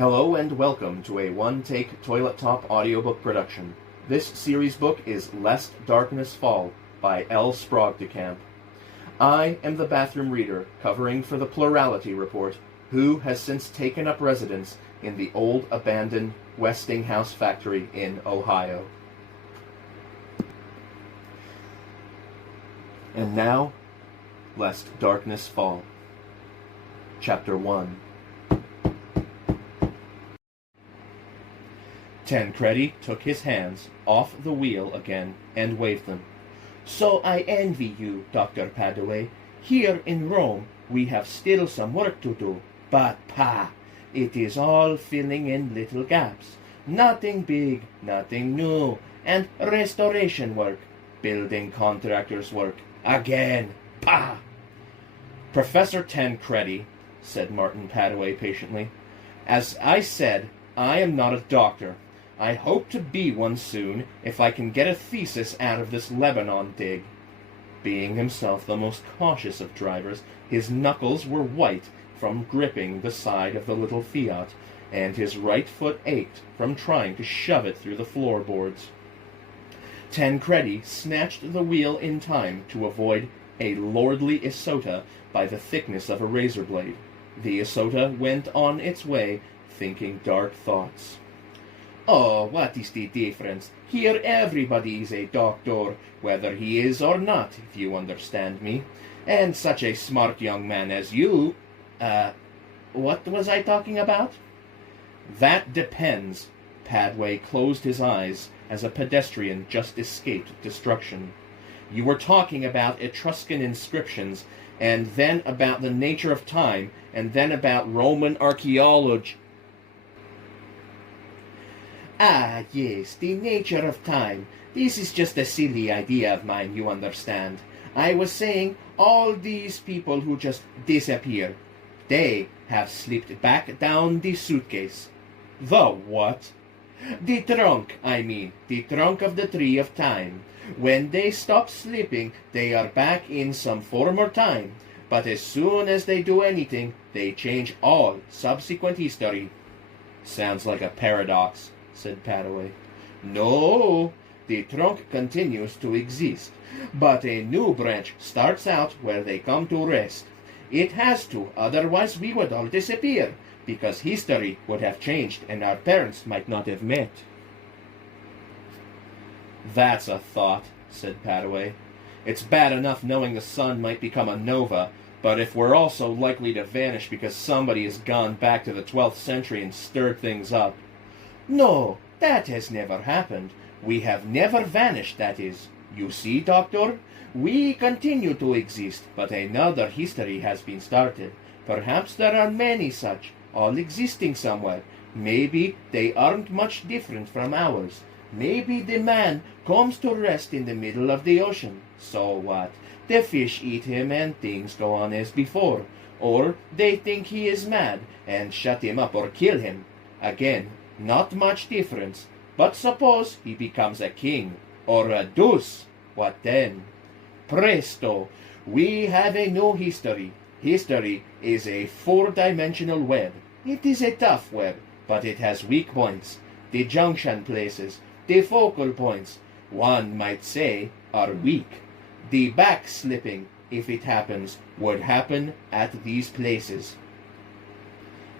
Hello and welcome to a one-take toilet top audiobook production. This series book is Lest Darkness Fall by Sprague. I am the bathroom reader covering for the Plurality Report, who has since taken up residence in the old abandoned Westinghouse factory in Ohio. And now, Lest Darkness Fall. Chapter 1. Tancredi took his hands off the wheel again and waved them. "So I envy you, Dr. Padaway. Here in Rome we have still some work to do, but it is all filling in little gaps. Nothing big, nothing new, and restoration work, building contractors' work, again, Professor Tancredi," said Martin Padaway patiently, "as I said, I am not a doctor. I hope to be one soon if I can get a thesis out of this Lebanon dig." Being himself the most cautious of drivers, his knuckles were white from gripping the side of the little Fiat, and his right foot ached from trying to shove it through the floorboards. Tancredi snatched the wheel in time to avoid a lordly Isota by the thickness of a razor blade. The Isota went on its way, thinking dark thoughts. "Oh, what is the difference? Here everybody is a doctor, whether he is or not, if you understand me. And such a smart young man as you—" What was I talking about? "That depends." Padway closed his eyes as a pedestrian just escaped destruction. "You were talking about Etruscan inscriptions, and then about the nature of time, and then about Roman archaeology." "Ah, yes, the nature of time. This is just a silly idea of mine, you understand. I was saying all these people who just disappear, they have slipped back down the suitcase." "The what?" "The trunk, I mean, the trunk of the tree of time. When they stop slipping, they are back in some former time. But as soon as they do anything, they change all subsequent history." "Sounds like a paradox," said Padaway. "No, the trunk continues to exist, but a new branch starts out where they come to rest. It has to, otherwise we would all disappear, because history would have changed and our parents might not have met." "That's a thought," said Padaway. "It's bad enough knowing the sun might become a nova, but if we're also likely to vanish because somebody has gone back to the 12th century and stirred things up—" "No, that has never happened. We have never vanished, that is. You see, Doctor? We continue to exist, but another history has been started. Perhaps there are many such, all existing somewhere. Maybe they aren't much different from ours. Maybe the man comes to rest in the middle of the ocean. So what? The fish eat him and things go on as before. Or they think he is mad and shut him up or kill him. Again, not much difference. But suppose he becomes a king, or a deuce. What then? Presto! We have a new history. History is a four-dimensional web. It is a tough web, but it has weak points. The junction places, the focal points, one might say, are weak. The back-slipping, if it happens, would happen at these places."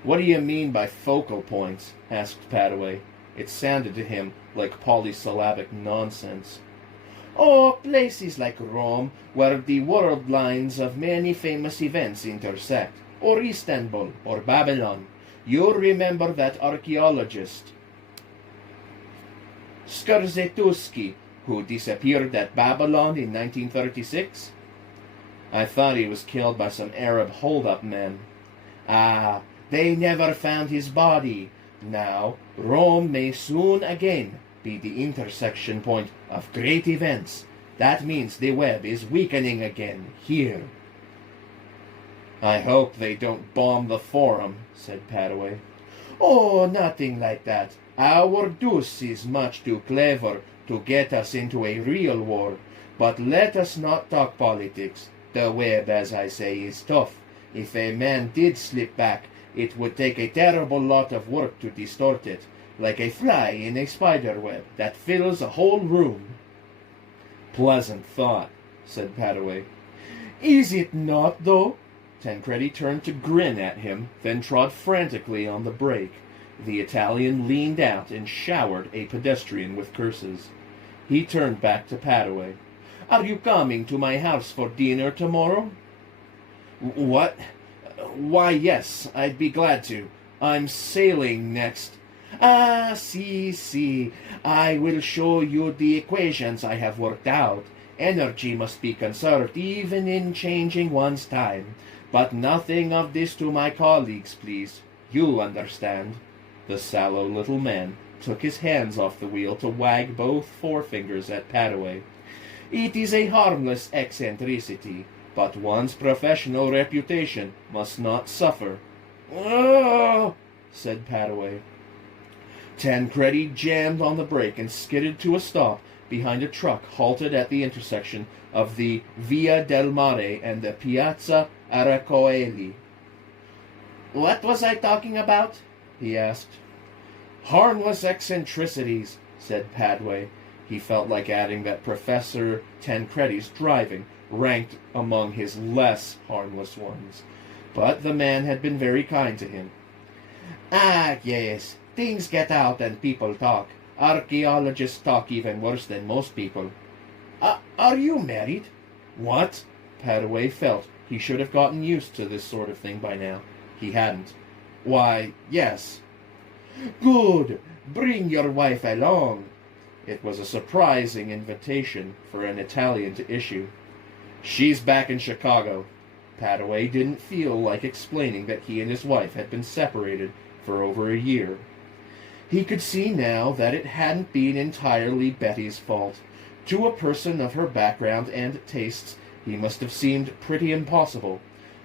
"What do you mean by focal points?" asked Padaway. It sounded to him like polysyllabic nonsense. "Oh, places like Rome, where the world lines of many famous events intersect, or Istanbul, or Babylon. You remember that archaeologist Skarzetuski, who disappeared at Babylon in 1936? I thought he was killed by some Arab hold-up men." "Ah, they never found his body. Now, Rome may soon again be the intersection point of great events. That means the web is weakening again, here." "I hope they don't bomb the Forum," said Padaway. "Oh, nothing like that. Our deuce is much too clever to get us into a real war. But let us not talk politics. The web, as I say, is tough. If a man did slip back It would take a terrible lot of work to distort it, like a fly in a spider web that fills a whole room. Pleasant thought, said Padaway. Is it not, though? Tancredi turned to grin at him, then trod frantically on the brake. The Italian leaned out and showered a pedestrian with curses. He turned back to Padaway. Are you coming to my house for dinner tomorrow? What? Why, yes, I'd be glad to. I'm sailing next. Ah, see. I will show you the equations I have worked out. Energy must be conserved even in changing one's time. But nothing of this to my colleagues, please. You understand. The sallow little man took his hands off the wheel to wag both forefingers at Padaway. It is a harmless eccentricity, but one's professional reputation must not suffer. Oh, said Padaway. Tancredi jammed on the brake and skidded to a stop behind a truck halted at the intersection of the Via del Mare and the Piazza Aracoeli. What was I talking about? He asked. Harmless eccentricities, said Padaway. He felt like adding that Professor Tancredi's driving ranked among his less harmless ones. But the man had been very kind to him. Ah, yes. Things get out and people talk. Archaeologists talk even worse than most people. Are you married? What? Padaway felt he should have gotten used to this sort of thing by now. He hadn't. Why, yes. Good. Bring your wife along. It was a surprising invitation for an Italian to issue. She's back in Chicago. Padaway didn't feel like explaining that he and his wife had been separated for over a year. He could see now that it hadn't been entirely Betty's fault. To a person of her background and tastes, he must have seemed pretty impossible.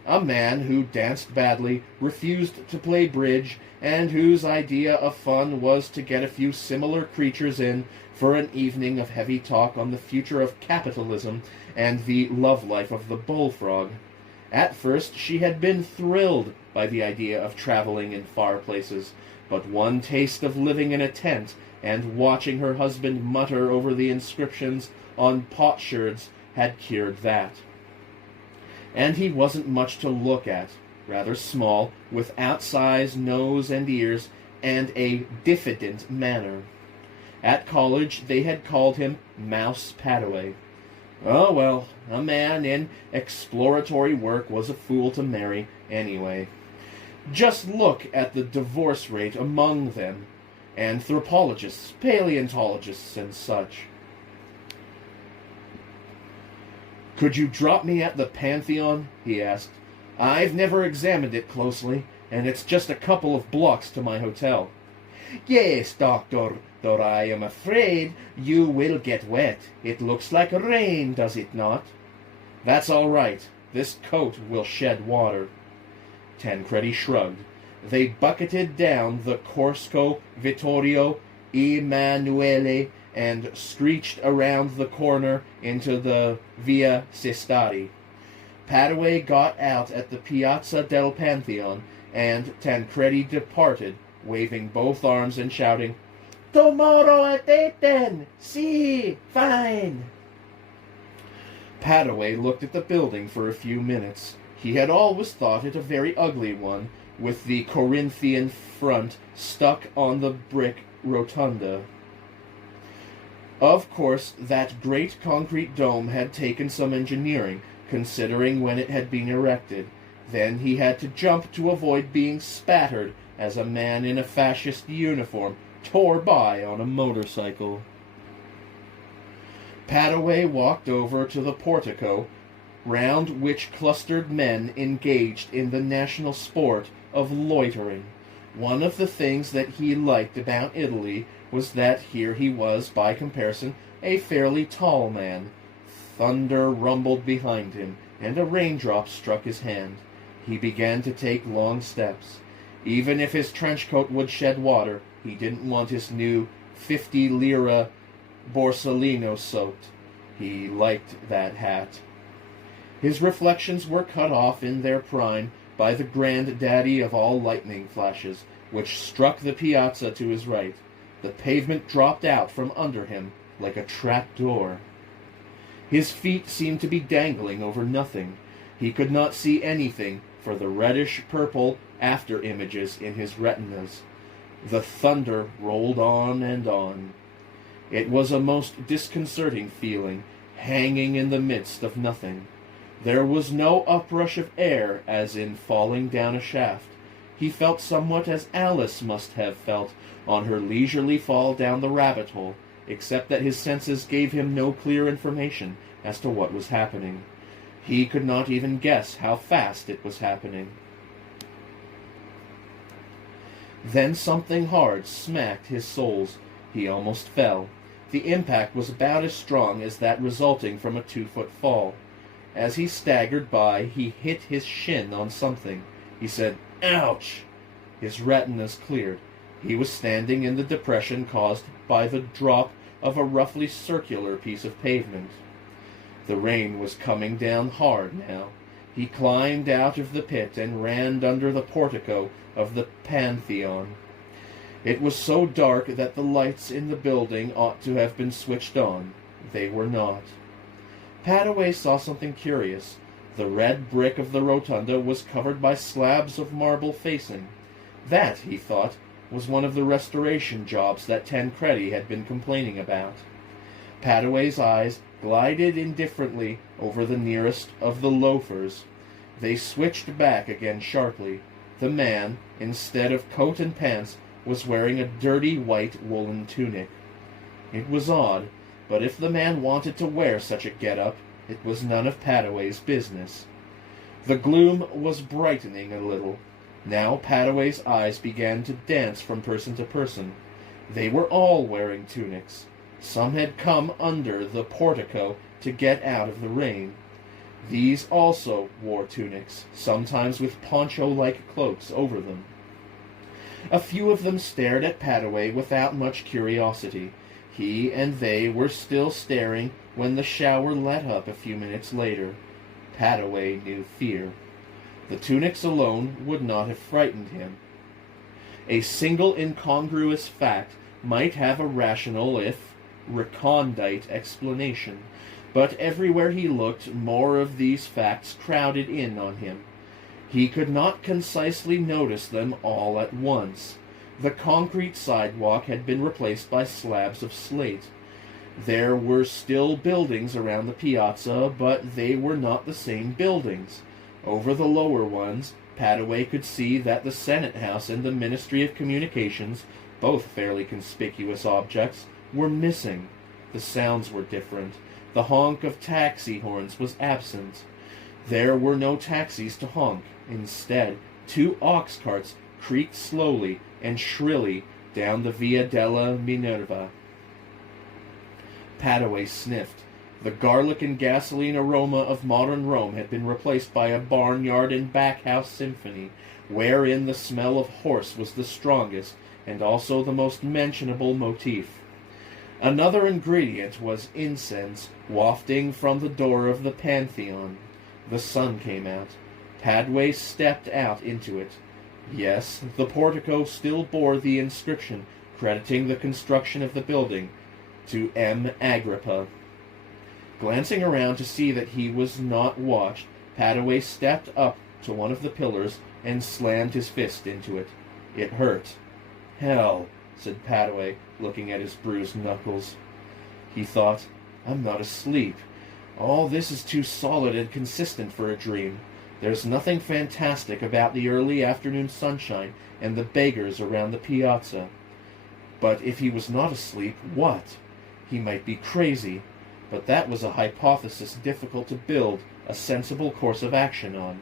A man who danced badly, refused to play bridge, and whose idea of fun was to get a few similar creatures in for an evening of heavy talk on the future of capitalism and the love life of the bullfrog. At first she had been thrilled by the idea of traveling in far places, but one taste of living in a tent and watching her husband mutter over the inscriptions on potsherds had cured that. And he wasn't much to look at, rather small, with outsized nose and ears, and a diffident manner. At college they had called him Mouse Padaway. Oh well, a man in exploratory work was a fool to marry anyway. Just look at the divorce rate among them. Anthropologists, paleontologists, and such. Could you drop me at the Pantheon? He asked. I've never examined it closely, and it's just a couple of blocks to my hotel. Yes, doctor, though I am afraid you will get wet. It looks like rain, does it not? That's all right. This coat will shed water. Tancredi shrugged. They bucketed down the Corso Vittorio Emanuele and screeched around the corner into the Via Sestari. Padaway got out at the Piazza del Pantheon, and Tancredi departed, waving both arms and shouting, "Tomorrow at 8 then! See! Fine!" Padaway looked at the building for a few minutes. He had always thought it a very ugly one, with the Corinthian front stuck on the brick rotunda. Of course, that great concrete dome had taken some engineering, considering when it had been erected. Then he had to jump to avoid being spattered as a man in a fascist uniform tore by on a motorcycle. Padaway walked over to the portico, round which clustered men engaged in the national sport of loitering. One of the things that he liked about Italy was that here he was, by comparison, a fairly tall man. Thunder rumbled behind him, and a raindrop struck his hand. He began to take long steps. Even if his trench coat would shed water, he didn't want his new 50-lira Borsalino soaked. He liked that hat. His reflections were cut off in their prime by the granddaddy of all lightning flashes, which struck the piazza to his right. The pavement dropped out from under him like a trap door. His feet seemed to be dangling over nothing. He could not see anything for the reddish-purple after-images in his retinas. The thunder rolled on and on. It was a most disconcerting feeling, hanging in the midst of nothing. There was no uprush of air, as in falling down a shaft. He felt somewhat as Alice must have felt on her leisurely fall down the rabbit hole, except that his senses gave him no clear information as to what was happening. He could not even guess how fast it was happening. Then something hard smacked his soles. He almost fell. The impact was about as strong as that resulting from a 2-foot fall. As he staggered by, he hit his shin on something. He said, "Ouch!" His retinas cleared. He was standing in the depression caused by the drop of a roughly circular piece of pavement. The rain was coming down hard now. He climbed out of the pit and ran under the portico of the Pantheon. It was so dark that the lights in the building ought to have been switched on. They were not. Padaway saw something curious. The red brick of the rotunda was covered by slabs of marble facing. That, he thought, was one of the restoration jobs that Tancredi had been complaining about. Padaway's eyes glided indifferently over the nearest of the loafers. They switched back again sharply. The man, instead of coat and pants, was wearing a dirty white woolen tunic. It was odd, but if the man wanted to wear such a get-up, it was none of Padaway's business. The gloom was brightening a little. Now Padaway's eyes began to dance from person to person. They were all wearing tunics. Some had come under the portico to get out of the rain. These also wore tunics, sometimes with poncho-like cloaks over them. A few of them stared at Padaway without much curiosity. He and they were still staring when the shower let up a few minutes later. Padaway knew fear. The tunics alone would not have frightened him. A single incongruous fact might have a rational, if recondite, explanation, but everywhere he looked, more of these facts crowded in on him. He could not concisely notice them all at once. The concrete sidewalk had been replaced by slabs of slate. There were still buildings around the piazza, but they were not the same buildings. Over the lower ones, Padaway could see that the Senate House and the Ministry of Communications, both fairly conspicuous objects, were missing. The sounds were different. The honk of taxi horns was absent. There were no taxis to honk. Instead, 2 ox carts creaked slowly and shrilly down the Via della Minerva. Padaway sniffed. The garlic and gasoline aroma of modern Rome had been replaced by a barnyard and backhouse symphony, wherein the smell of horse was the strongest and also the most mentionable motif. Another ingredient was incense, wafting from the door of the Pantheon. The sun came out. Padaway stepped out into it. Yes, the portico still bore the inscription crediting the construction of the building to M. Agrippa. Glancing around to see that he was not watched, Padaway stepped up to one of the pillars and slammed his fist into it. It hurt. "Hell," said Padaway, looking at his bruised knuckles. He thought, "I'm not asleep. All this is too solid and consistent for a dream. There's nothing fantastic about the early afternoon sunshine and the beggars around the piazza." But if he was not asleep, what? He might be crazy, but that was a hypothesis difficult to build a sensible course of action on.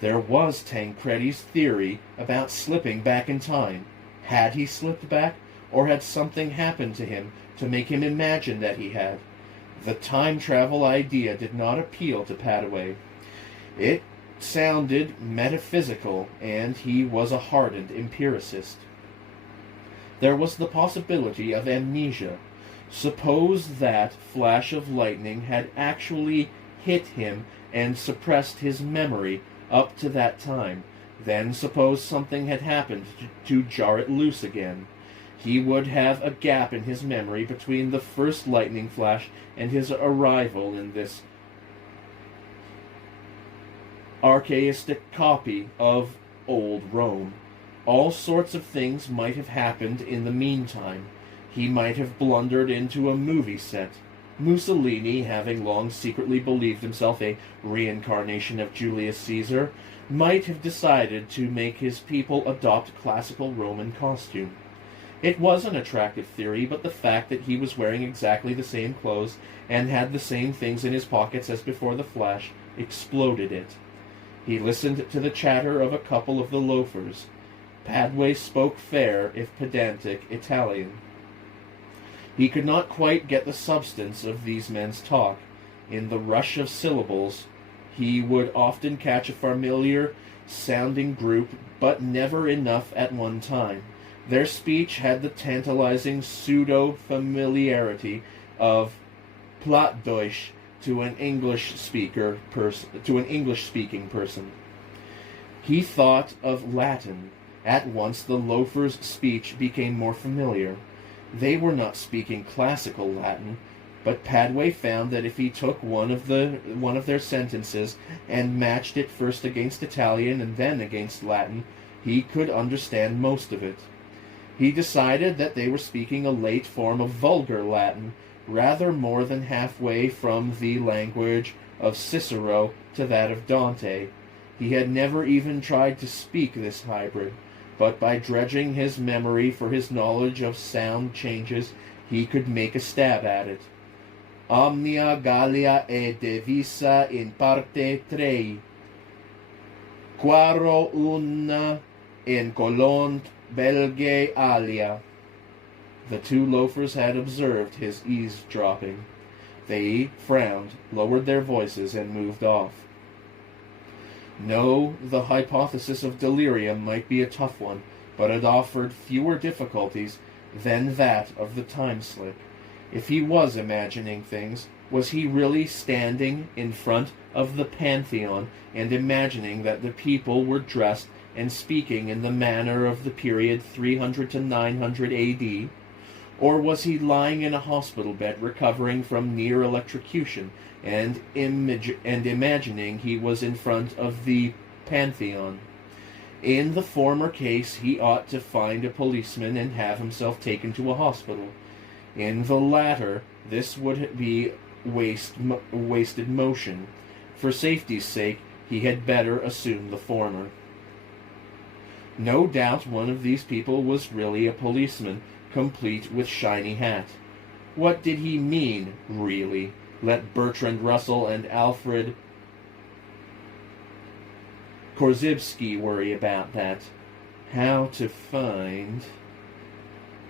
There was Tancredi's theory about slipping back in time. Had he slipped back, or had something happened to him to make him imagine that he had? The time travel idea did not appeal to Padaway. It sounded metaphysical, and he was a hardened empiricist. There was the possibility of amnesia. Suppose that flash of lightning had actually hit him and suppressed his memory up to that time. Then suppose something had happened to jar it loose again. He would have a gap in his memory between the first lightning flash and his arrival in this archaistic copy of old Rome. All sorts of things might have happened in the meantime. He might have blundered into a movie set. Mussolini, having long secretly believed himself a reincarnation of Julius Caesar, might have decided to make his people adopt classical Roman costume. It was an attractive theory, but the fact that he was wearing exactly the same clothes and had the same things in his pockets as before the flash exploded it. He listened to the chatter of a couple of the loafers. Padway spoke fair, if pedantic, Italian. He could not quite get the substance of these men's talk. In the rush of syllables, he would often catch a familiar-sounding group, but never enough at one time. Their speech had the tantalizing pseudo-familiarity of Plattdeutsch to an English-speaking person. He thought of Latin. At once the loafer's speech became more familiar. They were not speaking classical Latin, but Padway found that if he took one of their sentences and matched it first against Italian and then against Latin, he could understand most of it. He decided that they were speaking a late form of vulgar Latin, rather more than halfway from the language of Cicero to that of Dante. He had never even tried to speak this hybrid, but by dredging his memory for his knowledge of sound changes, he could make a stab at it. Omnia Gallia e divisa in parte trei, quaro una in colont belgae alia. The two loafers had observed his eavesdropping. They frowned, lowered their voices, and moved off. No, the hypothesis of delirium might be a tough one, but it offered fewer difficulties than that of the time-slip. If he was imagining things, was he really standing in front of the Pantheon and imagining that the people were dressed and speaking in the manner of the period 300 to 900 A.D., or was he lying in a hospital bed recovering from near electrocution and imagining he was in front of the Pantheon? In the former case, he ought to find a policeman and have himself taken to a hospital. In the latter, this would be wasted motion. For safety's sake, he had better assume the former. No doubt one of these people was really a policeman, complete with shiny hat. What did he mean, really? Let Bertrand Russell and Alfred Korzybski worry about that. How to find...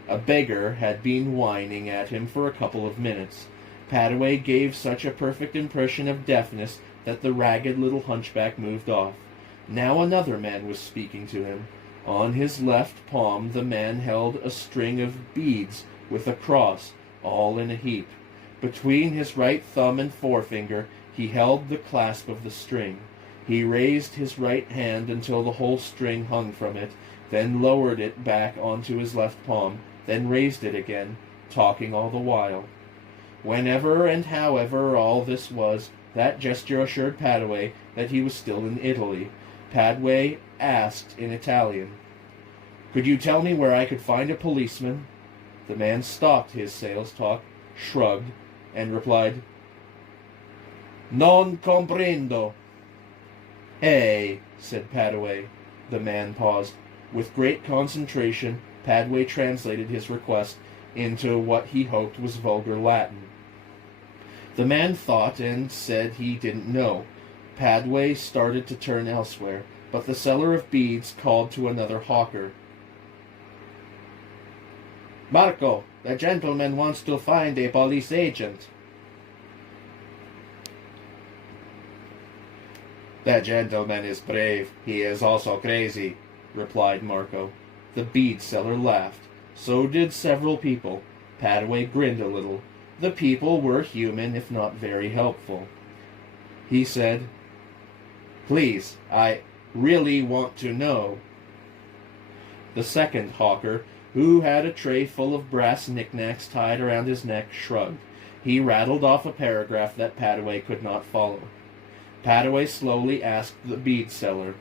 A beggar had been whining at him for a couple of minutes. Padway gave such a perfect impression of deafness that the ragged little hunchback moved off. Now another man was speaking to him. On his left palm the man held a string of beads with a cross, all in a heap. Between his right thumb and forefinger he held the clasp of the string. He raised his right hand until the whole string hung from it, then lowered it back onto his left palm, then raised it again, talking all the while. Whenever and however all this was, that gesture assured Padway that he was still in Italy. Padway asked in Italian, "Could you tell me where I could find a policeman?" The man stopped his sales talk, shrugged, and replied, "Non comprendo." "Hey," said Padway. The man paused. With great concentration, Padway translated his request into what he hoped was vulgar Latin. The man thought and said he didn't know. Padway started to turn elsewhere, but the seller of beads called to another hawker. "Marco, the gentleman wants to find a police agent." "The gentleman is brave. He is also crazy," replied Marco. The bead seller laughed. So did several people. Padway grinned a little. The people were human, if not very helpful. He said, Please, I really want to know. The second hawker, who had a tray full of brass knickknacks tied around his neck, shrugged. He rattled off a paragraph that Padaway could not follow. Padaway slowly asked the bead seller,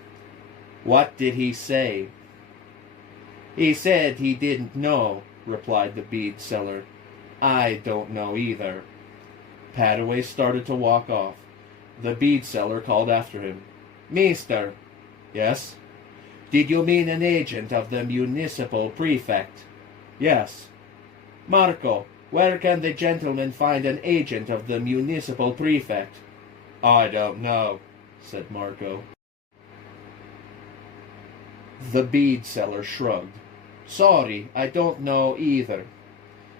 "What did he say?" "He said he didn't know," replied the bead seller. "I don't know either." Padaway started to walk off. The bead seller called after him. "Mister." "Yes?" "Did you mean an agent of the municipal prefect?" "Yes." "Marco, where can the gentleman find an agent of the municipal prefect?" "I don't know," said Marco. The bead seller shrugged. "Sorry, I don't know either."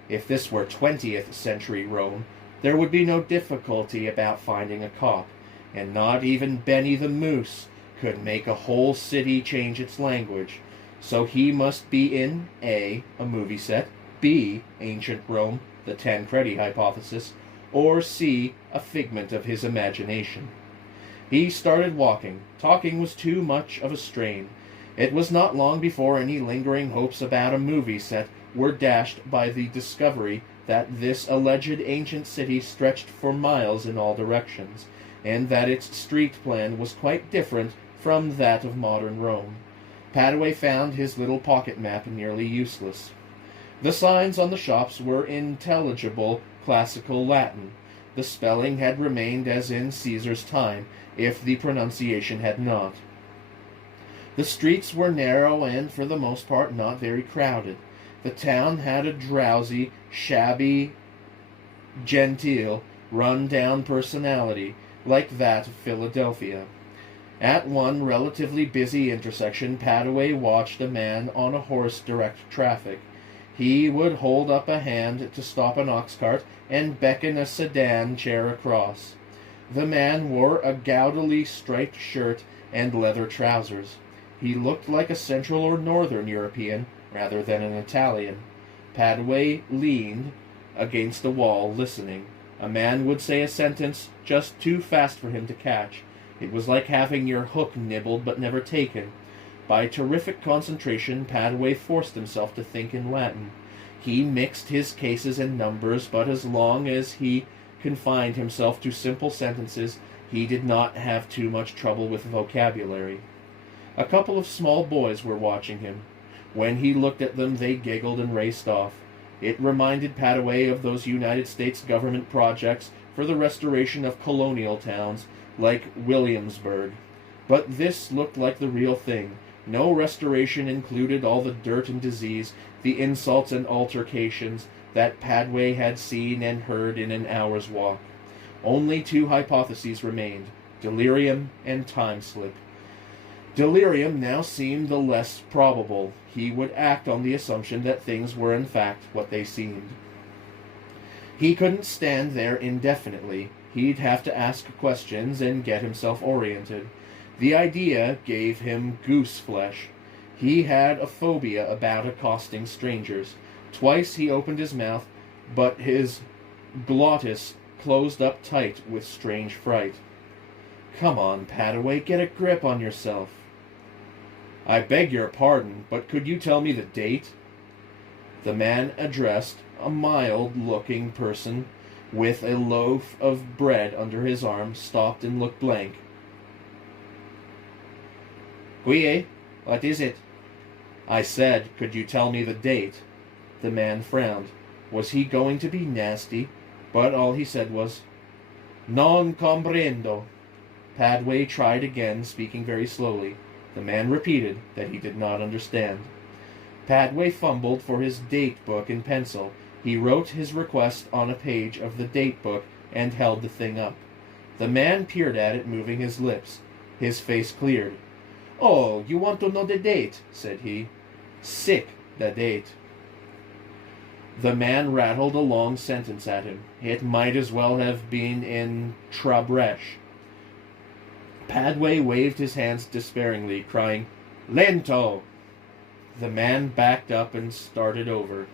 If this were 20th century Rome, there would be no difficulty about finding a cop, and not even Benny the Moose could make a whole city change its language. So he must be in A, a movie set, B, ancient Rome, the Tancredi hypothesis, or C, a figment of his imagination. He started walking. Talking was too much of a strain. It was not long before any lingering hopes about a movie set were dashed by the discovery that this alleged ancient city stretched for miles in all directions, and that its street plan was quite different from that of modern Rome. Padaway found his little pocket map nearly useless. The signs on the shops were intelligible classical Latin. The spelling had remained as in Caesar's time, if the pronunciation had not. The streets were narrow and, for the most part, not very crowded. The town had a drowsy, shabby, genteel, run-down personality, like that of Philadelphia. At one relatively busy intersection, Padaway watched a man on a horse direct traffic. He would hold up a hand to stop an ox cart and beckon a sedan chair across. The man wore a gaudily striped shirt and leather trousers. He looked like a Central or Northern European rather than an Italian. Padaway leaned against a wall, listening. A man would say a sentence just too fast for him to catch. It was like having your hook nibbled but never taken. By terrific concentration, Padaway forced himself to think in Latin. He mixed his cases and numbers, but as long as he confined himself to simple sentences, he did not have too much trouble with vocabulary. A couple of small boys were watching him. When he looked at them, they giggled and raced off. It reminded Padaway of those United States government projects for the restoration of colonial towns, like Williamsburg. But this looked like the real thing. No restoration included all the dirt and disease, the insults and altercations that Padaway had seen and heard in an hour's walk. Only two hypotheses remained, delirium and time slip. Delirium now seemed the less probable. He would act on the assumption that things were in fact what they seemed. He couldn't stand there indefinitely. He'd have to ask questions and get himself oriented. The idea gave him goose flesh. He had a phobia about accosting strangers. Twice he opened his mouth, but his glottis closed up tight with strange fright. "Come on, Padaway, get a grip on yourself." "I beg your pardon, but could you tell me the date?" The man addressed, a mild-looking person with a loaf of bread under his arm, stopped and looked blank. "Qui, what is it?" "I said, could you tell me the date?" The man frowned. Was he going to be nasty? But all he said was, "Non comprendo." Padaway tried again, speaking very slowly. The man repeated that he did not understand. Padaway fumbled for his date book and pencil. He wrote his request on a page of the date book and held the thing up. The man peered at it, moving his lips. His face cleared. "Oh, you want to know the date," said he. "Sick, the date." The man rattled a long sentence at him. It might as well have been in Trabreche. Padaway waved his hands despairingly, crying, "Lento!" The man backed up and started over.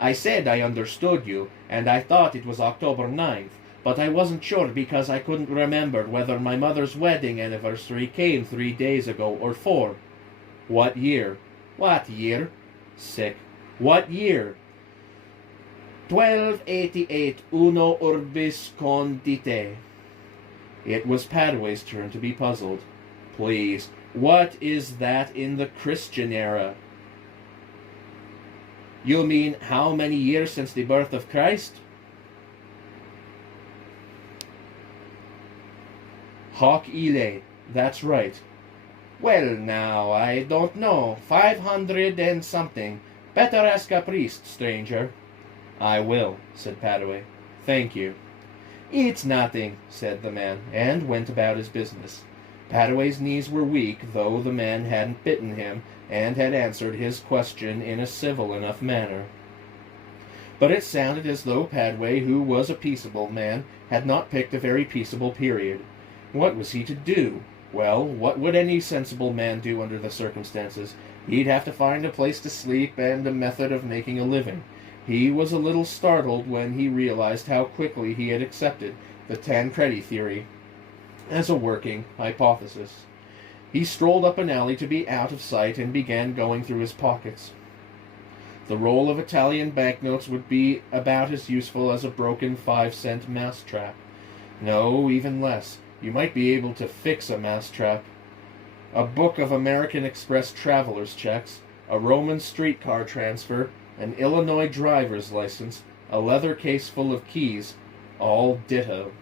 "I said I understood you, and I thought it was October 9th. but I wasn't sure because I couldn't remember whether my mother's wedding anniversary came 3 days ago or 4. What year? What year? Sick. What year? 1288 uno urbis condite. It was Padaway's turn to be puzzled. Please, what is that in the Christian era? You mean how many years since the birth of Christ? Hoc ille. That's right. Well, now, I don't know. 500 and something. Better ask a priest, stranger. I will, said Padaway. Thank you. It's nothing, said the man, and went about his business. Padaway's knees were weak, though the man hadn't bitten him, and had answered his question in a civil enough manner. But it sounded as though Padaway, who was a peaceable man, had not picked a very peaceable period. What was he to do? Well, what would any sensible man do under the circumstances? He'd have to find a place to sleep and a method of making a living. He was a little startled when he realized how quickly he had accepted the Tancredi theory as a working hypothesis. He strolled up an alley to be out of sight and began going through his pockets. The roll of Italian banknotes would be about as useful as a broken 5-cent mousetrap. No, even less. You might be able to fix a mousetrap. A book of American Express traveler's checks, a Roman streetcar transfer, an Illinois driver's license, a leather case full of keys, all ditto.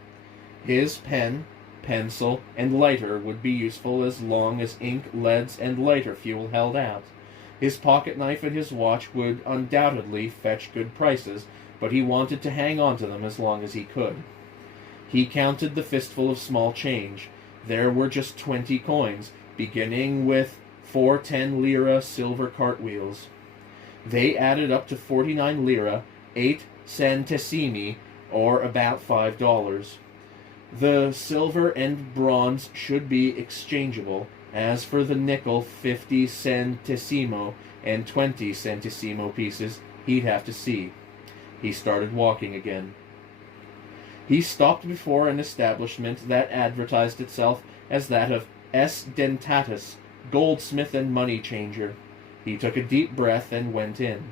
His pen, pencil, and lighter would be useful as long as ink, leads, and lighter fuel held out. His pocket knife and his watch would undoubtedly fetch good prices, but he wanted to hang on to them as long as he could. He counted the fistful of small change. There were just 20 coins, beginning with 4 10-lira silver cartwheels. They added up to 49 lira, 8 centesimi, or about $5. The silver and bronze should be exchangeable. As for the nickel 50 centesimo and 20 centesimo pieces, he'd have to see. He started walking again. He stopped before an establishment that advertised itself as that of S. Dentatus, goldsmith and money changer. He took a deep breath and went in.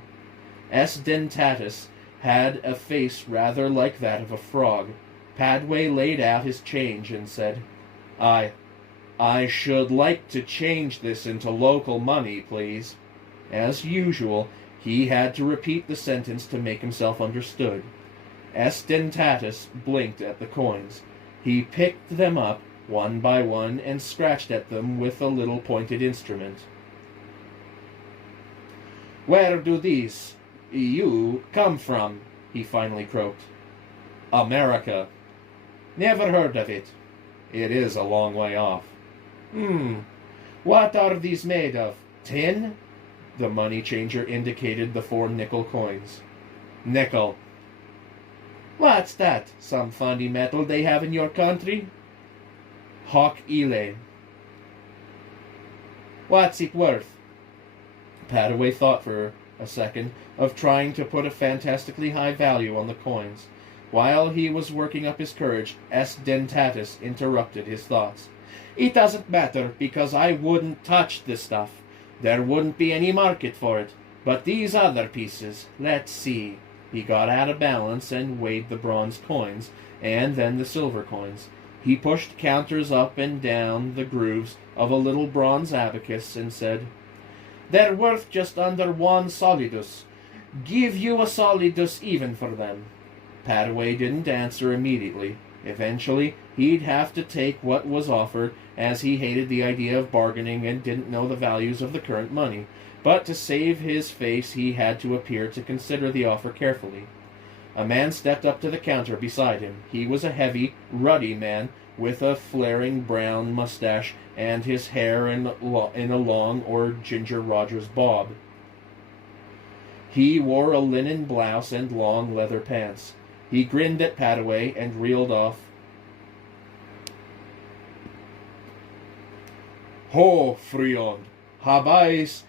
S. Dentatus had a face rather like that of a frog. Padway laid out his change and said, I should like to change this into local money, please. As usual, he had to repeat the sentence to make himself understood. S. Dentatus blinked at the coins. He picked them up, one by one, and scratched at them with a little pointed instrument. Where do these, you, come from? He finally croaked. America. Never heard of it. It is a long way off. What are these made of? Tin? The money changer indicated the 4 nickel coins. Nickel. What's that? Some funny metal they have in your country? Hoc ille. What's it worth? Padaway thought for a second of trying to put a fantastically high value on the coins. While he was working up his courage, S. Dentatus interrupted his thoughts. It doesn't matter, because I wouldn't touch this stuff. There wouldn't be any market for it. But these other pieces, let's see. He got out of balance and weighed the bronze coins, and then the silver coins. He pushed counters up and down the grooves of a little bronze abacus and said, They're worth just under 1 solidus. Give you a solidus even for them. Padaway didn't answer immediately. Eventually, he'd have to take what was offered, as he hated the idea of bargaining and didn't know the values of the current money. But to save his face, he had to appear to consider the offer carefully. A man stepped up to the counter beside him. He was a heavy, ruddy man with a flaring brown mustache and his hair in a long or Ginger Rogers bob. He wore a linen blouse and long leather pants. He grinned at Padaway and reeled off, Ho, friend, habais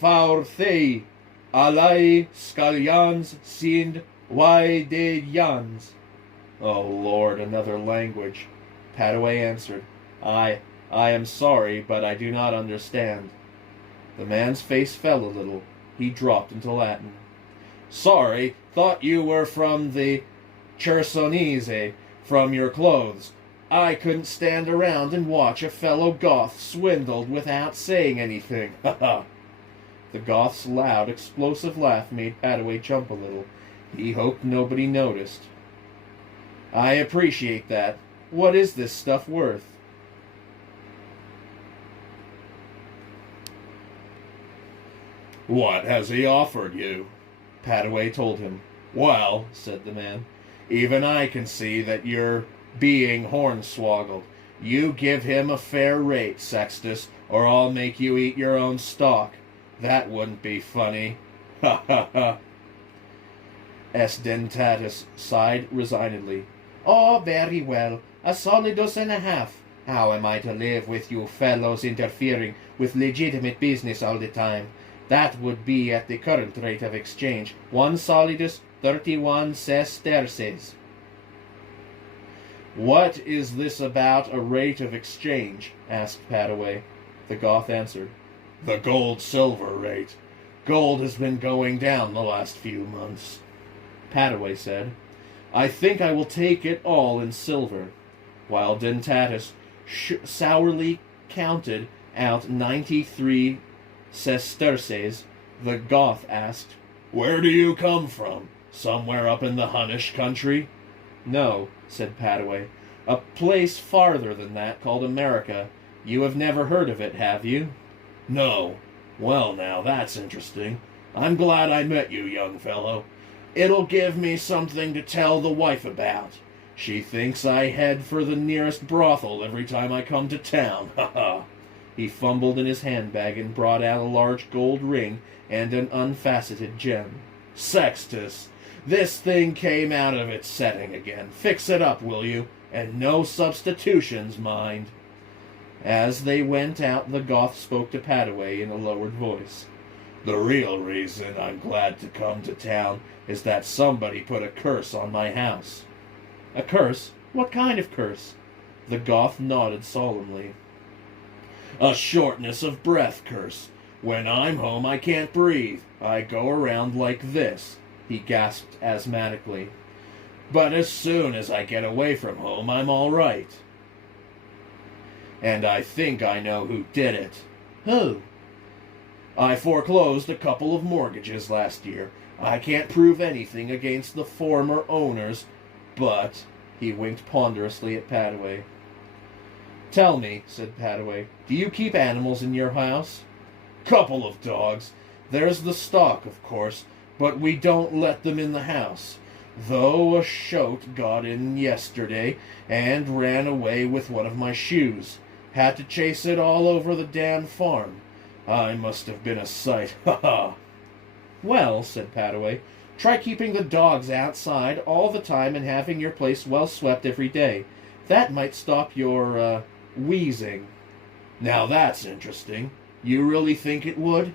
faurthei, alai scalians sind vaidedians. Oh, Lord, another language. Padaway answered, I am sorry, but I do not understand. The man's face fell a little. He dropped into Latin. Sorry, thought you were from the Chersonese, from your clothes. I couldn't stand around and watch a fellow Goth swindled without saying anything. Ha ha. The Goth's loud, explosive laugh made Padaway jump a little. He hoped nobody noticed. I appreciate that. What is this stuff worth? What has he offered you? Padaway told him. Well, said the man, even I can see that you're being hornswoggled. You give him a fair rate, Sextus, or I'll make you eat your own stock. That wouldn't be funny. Ha ha ha. S. Dentatus sighed resignedly. Oh, very well. A solidus and a half. How am I to live with you fellows interfering with legitimate business all the time? That would be at the current rate of exchange. 1 solidus, 31 sesterces. What is this about a rate of exchange? Asked Padaway. The Goth answered. The gold-silver rate. Gold has been going down the last few months. Padaway said, I think I will take it all in silver, while Dentatus sourly counted out 93 sesterces. The Goth asked, Where do you come from? Somewhere up in the Hunnish country? No, said Padaway. A place farther than that called America. You have never heard of it, have you? No. Well, now, that's interesting. I'm glad I met you, young fellow. It'll give me something to tell the wife about. She thinks I head for the nearest brothel every time I come to town. Ha ha. He fumbled in his handbag and brought out a large gold ring and an unfaceted gem. Sextus, this thing came out of its setting again. Fix it up, will you? And no substitutions, mind. As they went out, the Goth spoke to Padaway in a lowered voice. The real reason I'm glad to come to town is that somebody put a curse on my house. A curse? What kind of curse? The Goth nodded solemnly. A shortness of breath curse. When I'm home, I can't breathe. I go around like this, he gasped asthmatically. But as soon as I get away from home, I'm all right. And I think I know who did it. Who? I foreclosed a couple of mortgages last year. I can't prove anything against the former owners, but... He winked ponderously at Padaway. Tell me, said Padaway, do you keep animals in your house? Couple of dogs. There's the stock, of course, but we don't let them in the house. Though a shoat got in yesterday and ran away with one of my shoes. Had to chase it all over the damn farm. I must have been a sight. Ha ha. Well, said Padaway, try keeping the dogs outside all the time and having your place well swept every day. That might stop your, wheezing. Now that's interesting. You really think it would?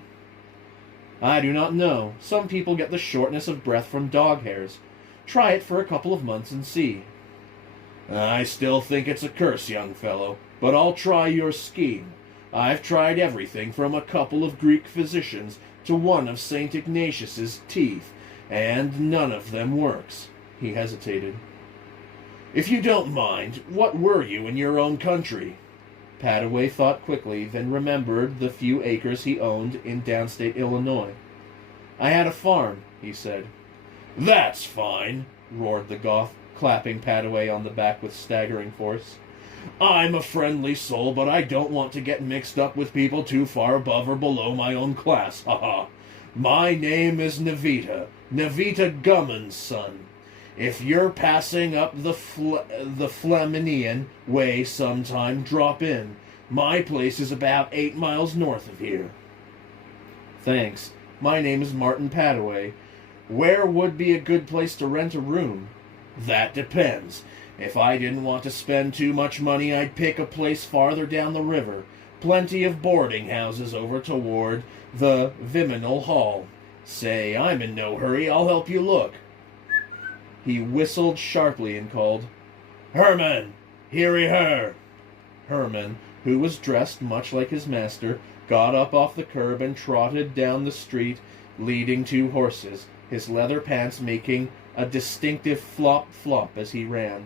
I do not know. Some people get the shortness of breath from dog hairs. Try it for a couple of months and see. I still think it's a curse, young fellow, but I'll try your scheme. I've tried everything from a couple of Greek physicians to one of St. Ignatius's teeth, and none of them works. He hesitated. If you don't mind, what were you in your own country? Padaway thought quickly, then remembered the few acres he owned in downstate Illinois. I had a farm, he said. That's fine, roared the Goth, clapping Padaway on the back with staggering force. I'm a friendly soul, but I don't want to get mixed up with people too far above or below my own class. Ha ha. My name is Nevita Gummon's son. If you're passing up the Flaminian way sometime, drop in. My place is about 8 miles north of here. Thanks. My name is Martin Padaway. Where would be a good place to rent a room? That depends. If I didn't want to spend too much money, I'd pick a place farther down the river. Plenty of boarding houses over toward the Viminal Hall. Say, I'm in no hurry. I'll help you look. he whistled sharply and called, "Herman, heary her!" Herman, who was dressed much like his master, got up off the curb and trotted down the street, leading two horses, his leather pants making a distinctive flop-flop as he ran.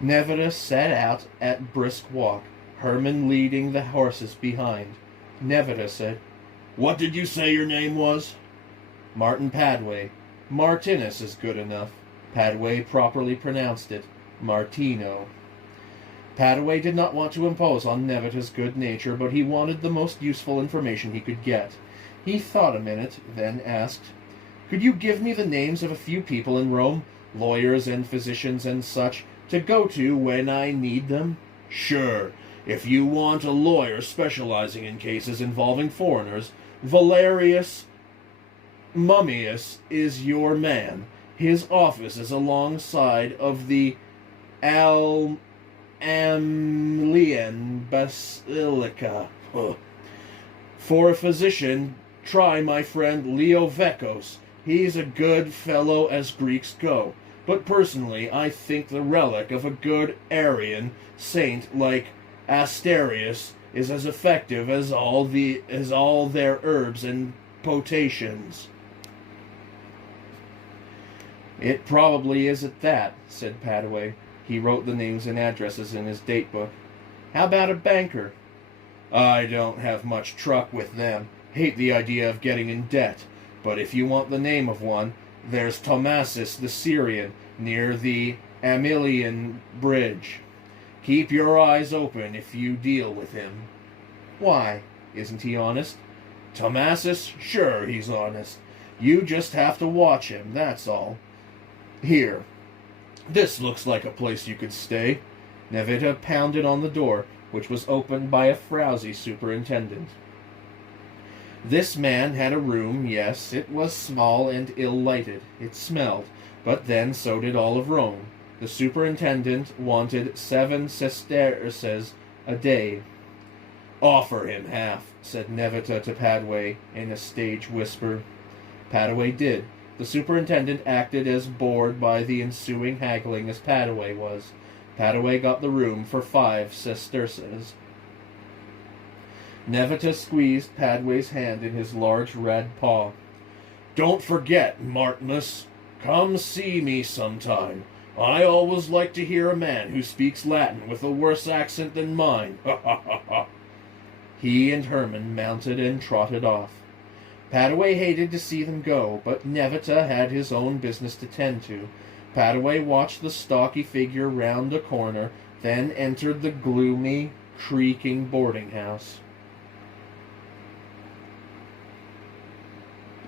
Nevada set out at brisk walk, Herman leading the horses behind. Nevada said, "What did you say your name was?" "Martin Padway. Martinus is good enough." Padway properly pronounced it Martino. Padway did not want to impose on Nevada's good nature, but he wanted the most useful information he could get. He thought a minute, then asked, "Could you give me the names of a few people in Rome, lawyers and physicians and such, to go to when I need them?" "Sure. If you want a lawyer specializing in cases involving foreigners, Valerius Mummius is your man. His office is alongside of the Lyon Basilica. For a physician, try my friend Leo Vekos. He's a good fellow as Greeks go. But personally, I think the relic of a good Arian saint like Asterius is as effective as all their herbs and potations." "It probably is at that," said Padway. He wrote the names and addresses in his date book. "How about a banker?" "I don't have much truck with them. Hate the idea of getting in debt. But if you want the name of one, there's Thomasis the Syrian, near the Amelian Bridge. Keep your eyes open if you deal with him." "Why? Isn't he honest?" "Thomasis? Sure he's honest. You just have to watch him, that's all. Here, this looks like a place you could stay." Nevada pounded on the door, which was opened by a frowsy superintendent. This man had a room, yes, it was small and ill-lighted. It smelled, but then so did all of Rome. The superintendent wanted 7 sesterces a day. "Offer him half," said Nevada to Padway in a stage whisper. Padway did. The superintendent acted as bored by the ensuing haggling as Padway was. Padway got the room for 5 sesterces. Nevada squeezed Padway's hand in his large red paw. "Don't forget, Martinus. Come see me sometime. I always like to hear a man who speaks Latin with a worse accent than mine. Ha ha ha ha." He and Herman mounted and trotted off. Padway hated to see them go, but Nevada had his own business to tend to. Padway watched the stocky figure round a corner, then entered the gloomy, creaking boarding-house.